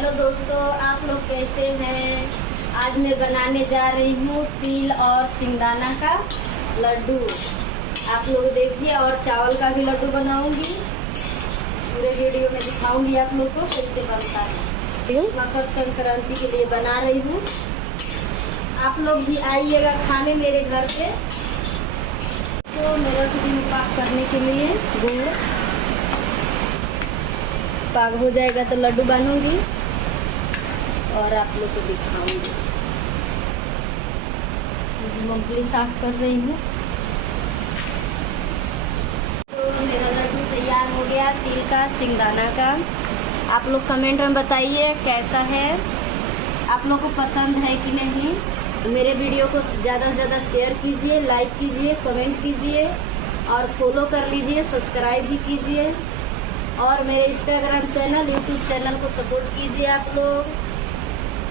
Hello दोस्तों, आप लोग कैसे हैं। आज मैं बनाने जा रही हूँ तिल और सिंगदाना का लड्डू। आप लोग देखिए, और चावल का भी लड्डू बनाऊंगी। पूरे वीडियो में दिखाऊंगी आप लोग को कैसे बनता है। मकर संक्रांति के लिए बना रही हूँ। आप लोग भी आइएगा खाने मेरे घर पे। तो मैं रख दी हूँ पाक करने के लिए गुड़। पाक हो जाएगा तो लड्डू बनूंगी और आप लोग को दिखाऊंगी। मूंगफली साफ कर रही हूँ। तो मेरा लड्डू तैयार हो गया, तिल का सिंगदाना का। आप लोग कमेंट में बताइए कैसा है, आप लोग को पसंद है कि नहीं। मेरे वीडियो को ज़्यादा से ज़्यादा शेयर कीजिए, लाइक कीजिए, कमेंट कीजिए और फॉलो कर लीजिए, सब्सक्राइब भी कीजिए। और मेरे इंस्टाग्राम चैनल, यूट्यूब चैनल को सपोर्ट कीजिए आप लोग।